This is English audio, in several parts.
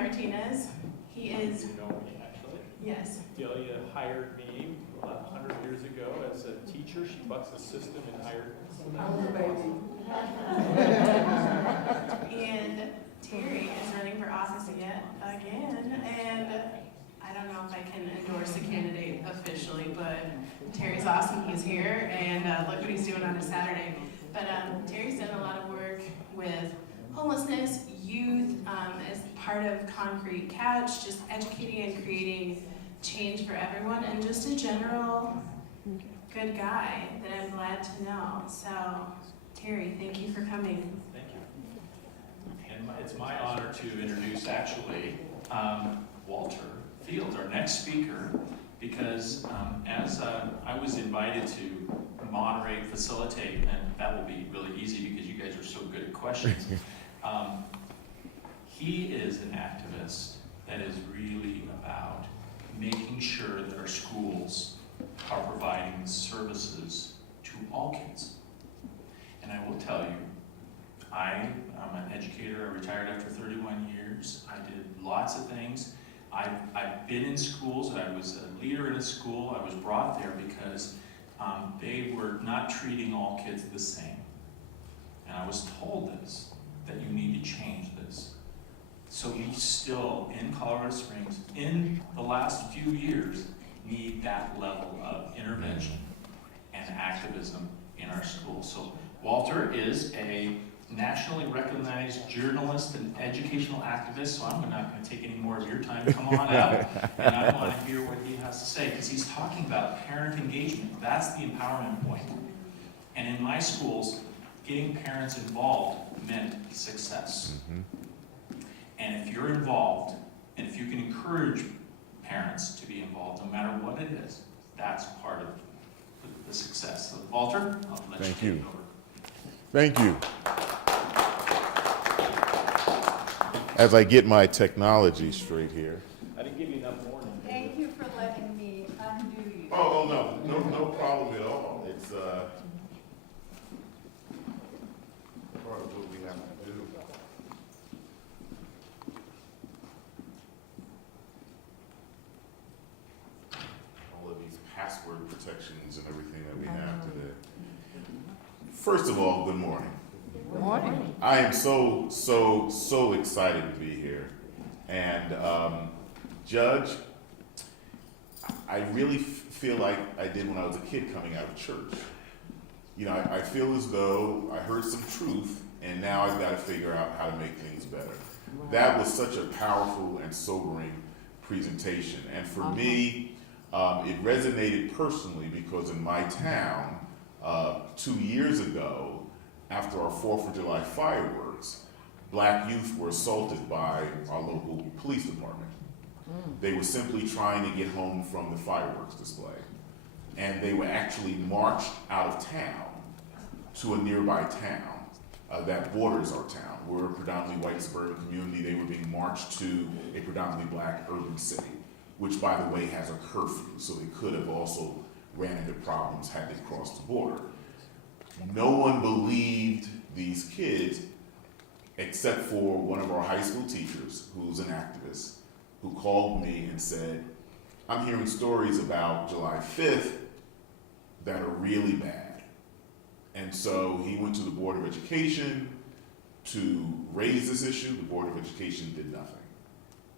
Martinez. He is, You know me, actually. yes. Delia hired me about 100 years ago as a teacher. She bucks the system and hired And Terry is running for office again. And I don't know if I can endorse a candidate officially, but Terry's awesome. He's here, and look what he's doing on a Saturday. But Terry's done a lot of work with homelessness, youth, as part of Concrete Couch, just educating and creating change for everyone, and just a general good guy that I'm glad to know. So, Terry, thank you for coming. Thank you. And it's my honor to introduce actually Walter Fields, our next speaker, because as I was invited to moderate, facilitate, and that will be really easy because you guys are so good at questions. He is an activist that is really about making sure that our schools are providing services to all kids. And I will tell you, I'm an educator. I retired after 31 years. I did lots of things. I've been in schools. I was a leader in a school. I was brought there because they were not treating all kids the same. And I was told this, that you need to change this. So we still, in Colorado Springs, in the last few years, need that level of intervention and activism in our schools. So Walter is a nationally recognized journalist and educational activist, so I'm not going to take any more of your time. Come on up, and I want to hear what he has to say, because he's talking about parent engagement. That's the empowerment point. And in my schools, getting parents involved meant success. And if you're involved, and if you can encourage parents to be involved, no matter what it is, that's part of the success. So Walter, I'll let Thank you you. take it over. Thank you. As I get my technology straight here. I didn't give you enough warning. Thank you for letting me undo you. Oh, no problem at all. It's part of what we have to do. All of these password protections and everything that we have today. First of all, good morning. Good morning. I am so excited to be here. And Judge, I really feel like I did when I was a kid coming out of church. You know, I feel as though I heard some truth, and now I've got to figure out how to make things better. That was such a powerful and sobering presentation. And for me, it resonated personally because in my town, 2 years ago, after our 4th of July fireworks, black youth were assaulted by our local police department. They were simply trying to get home from the fireworks display. And they were actually marched out of town to a nearby town that borders our town. We're a predominantly white suburban community. They were being marched to a predominantly black urban city, which by the way has a curfew, so they could have also ran into problems had they crossed the border. No one believed these kids except for one of our high school teachers who's an activist who called me and said, I'm hearing stories about July 5th that are really bad. And so he went to the Board of Education to raise this issue. The Board of Education did nothing.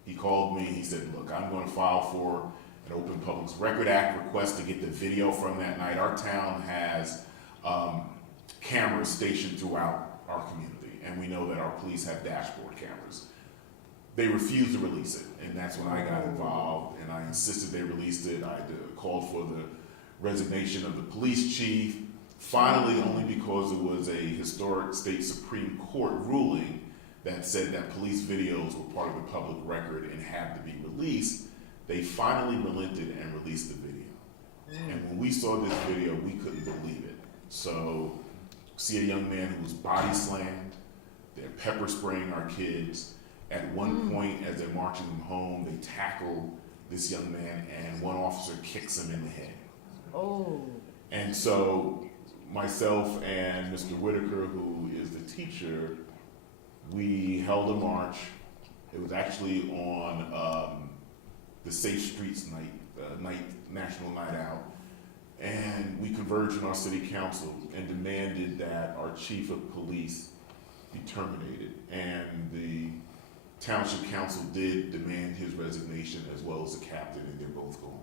He called me, he said, look, I'm going to file for an Open Public Record Act request to get the video from that night. Our town has cameras stationed throughout our community, and we know that our police have dashboard cameras. They refused to release it, and that's when I got involved, and I insisted they released it. I called for the resignation of the police chief, finally only because it was a historic state Supreme Court ruling that said that police videos were part of the public record and had to be released. They finally relented and released the video. And when we saw this video, we couldn't believe it. So, see a young man who was body slammed, they're pepper spraying our kids. At one point, as they're marching them home, they tackle this young man and one officer kicks him in the head. Oh. And so, myself and Mr. Whitaker, who is the teacher, we held a march It was actually on the Safe Streets National Night Out. And we converged in our city council and demanded that our chief of police be terminated. And the township council did demand his resignation, as well as the captain, and they're both gone.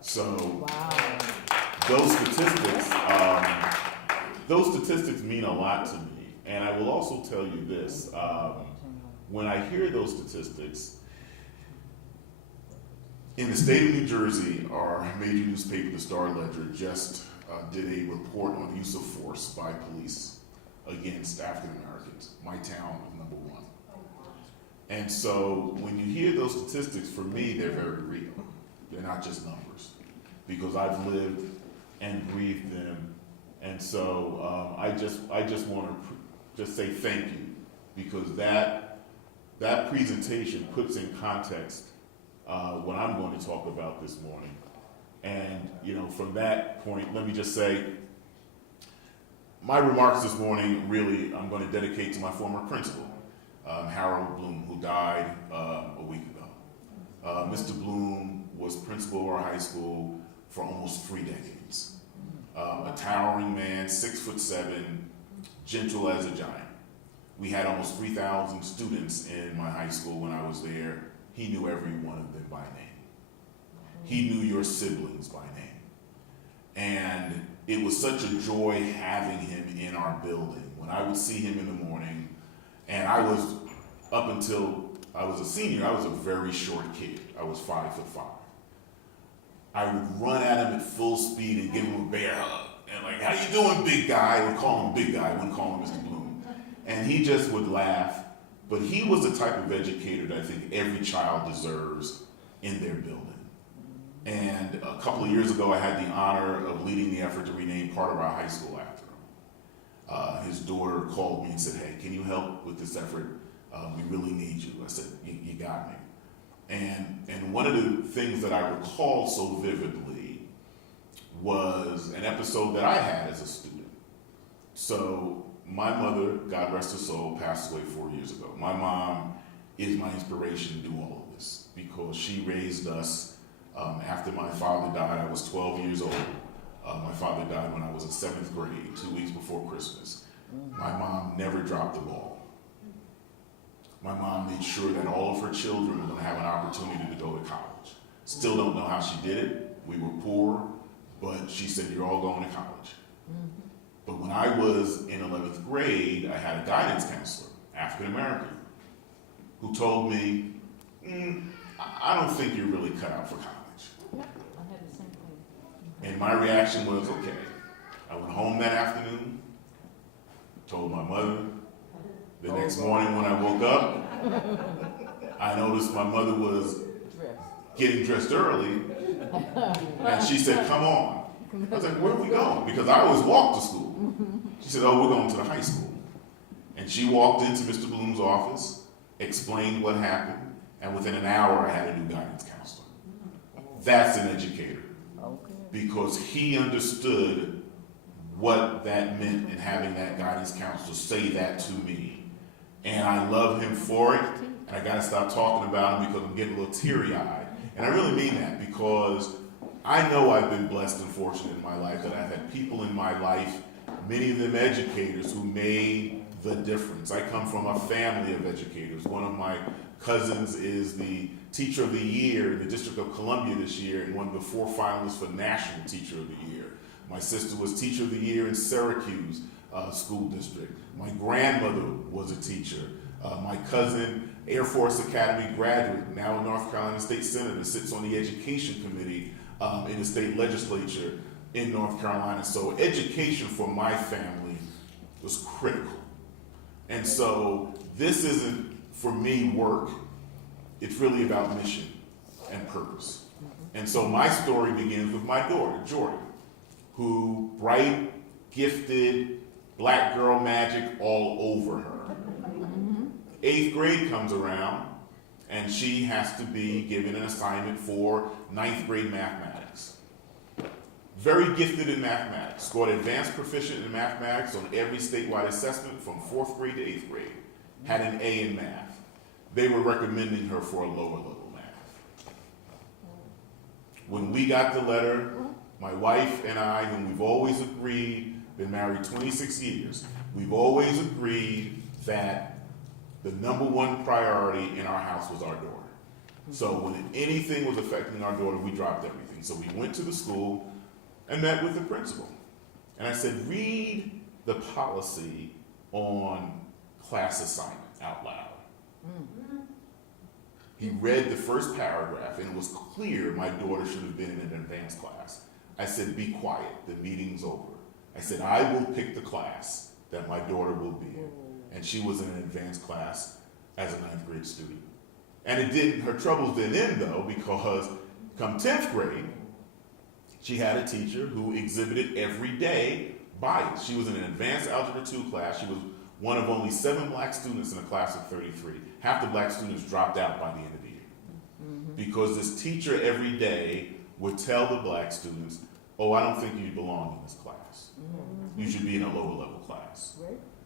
So Wow. those statistics mean a lot to me. And I will also tell you this, when I hear those statistics, in the state of New Jersey, our major newspaper, the Star Ledger, just did a report on the use of force by police against African Americans. My town was number one. And so when you hear those statistics, for me, they're very real. They're not just numbers, because I've lived and breathed them. And so I just want to just say thank you, because that presentation puts in context what I'm going to talk about this morning. And, you know, from that point, let me just say, my remarks this morning, really, I'm going to dedicate to my former principal, Harold Bloom, who died a week ago. Mr. Bloom was principal of our high school for almost 3 decades. A towering man, 6'7", gentle as a giant. We had almost 3,000 students in my high school when I was there. He knew every one of them by name. He knew your siblings by name. And it was such a joy having him in our building. When I would see him in the morning, and I was, up until I was a senior, I was a very short kid. I was 5'5". I would run at him at full speed and give him a bear hug. And like, how you doing, big guy? I would call him big guy, I wouldn't call him Mr. Bloom. And he just would laugh. But he was the type of educator that I think every child deserves in their building. And a couple of years ago, I had the honor of leading the effort to rename part of our high school after him. His daughter called me and said, hey, can you help with this effort? We really need you. I said, you got me. And one of the things that I recall so vividly was an episode that I had as a student. So my mother, God rest her soul, passed away 4 years ago. My mom is my inspiration to do all of this, because she raised us. After my father died, I was 12 years old. My father died when I was in 7th grade, 2 weeks before Christmas. My mom never dropped the ball. My mom made sure that all of her children were going to have an opportunity to go to college. Still don't know how she did it. We were poor, but she said, you're all going to college. But when I was in 11th grade, I had a guidance counselor, African American, who told me, I don't think you're really cut out for college. I had the same thing. And my reaction was, okay. I went home that afternoon, told my mother. The next morning when I woke up, I noticed my mother was getting dressed early, and she said, come on. I was like, where are we going? Because I always walked to school. She said, oh, we're going to the high school. And she walked into Mr. Bloom's office, explained what happened, and within an hour I had a new guidance counselor. That's an educator, because he understood what that meant, and having that guidance counselor say that to me. And I love him for it, and I gotta stop talking about him because I'm getting a little teary-eyed. And I really mean that, because I know I've been blessed and fortunate in my life that I've had people in my life, many of them educators, who made the difference. I come from a family of educators. One of my cousins is the Teacher of the Year in the District of Columbia this year, and one of the 4 finalists for National Teacher of the Year. My sister was Teacher of the Year in Syracuse School District. My grandmother was a teacher. My cousin, Air Force Academy graduate, now a North Carolina State Senator, sits on the Education Committee in the state legislature in North Carolina. So education for my family was critical. And so this isn't, for me, work. It's really about mission and purpose. And so my story begins with my daughter, Jordan, who bright, gifted, black girl magic all over her. 8th grade comes around, and she has to be given an assignment for 9th grade mathematics. Very gifted in mathematics, scored advanced proficient in mathematics on every statewide assessment from 4th grade to 8th grade. Had an A in math. they were recommending her for a lower level math. When we got the letter, my wife and I, whom we've always agreed, been married 26 years, we've always agreed that the number one priority in our house was our daughter. So when anything was affecting our daughter, we dropped everything. So we went to the school and met with the principal. And I said, read the policy on class assignment out loud. He read the first paragraph, and it was clear my daughter should have been in an advanced class. I said, be quiet, the meeting's over. I said, I will pick the class that my daughter will be in. And she was in an advanced class as a 9th grade student. And her troubles didn't end though, because come 10th grade, she had a teacher who exhibited everyday bias. She was in an advanced Algebra 2 class. She was one of only 7 black students in a class of 33. Half the black students dropped out by the end of the year. Because this teacher every day would tell the black students, oh, I don't think you belong in this class. You should be in a lower level class.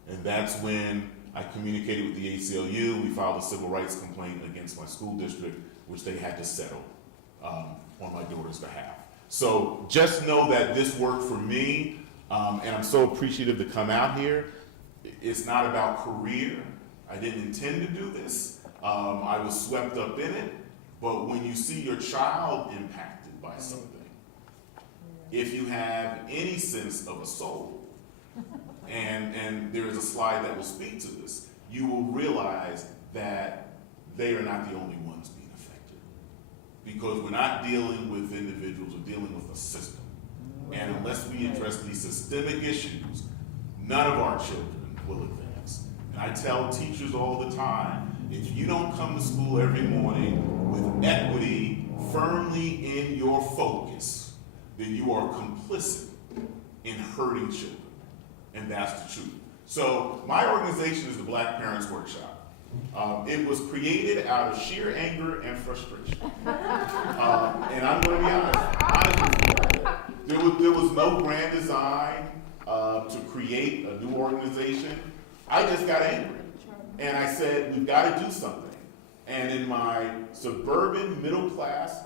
And that's when I communicated with the ACLU. We filed a civil rights complaint against my school district, which they had to settle on my daughter's behalf. So just know that this worked for me, and I'm so appreciative to come out here. It's not about career. I didn't intend to do this. I was swept up in it. But when you see your child impacted by something, if you have any sense of a soul, and there is a slide that will speak to this, you will realize that they are not the only ones being affected. Because we're not dealing with individuals, we're dealing with a system. And unless we address these systemic issues, none of our children will advance. And I tell teachers all the time, if you don't come to school every morning with equity firmly in your focus, then you are complicit in hurting children. And that's the truth. So my organization is the Black Parents Workshop. It was created out of sheer anger and frustration. And I'm going to be honest, there was no grand design to create a new organization. I just got angry. And I said, we've got to do something. And in my suburban middle class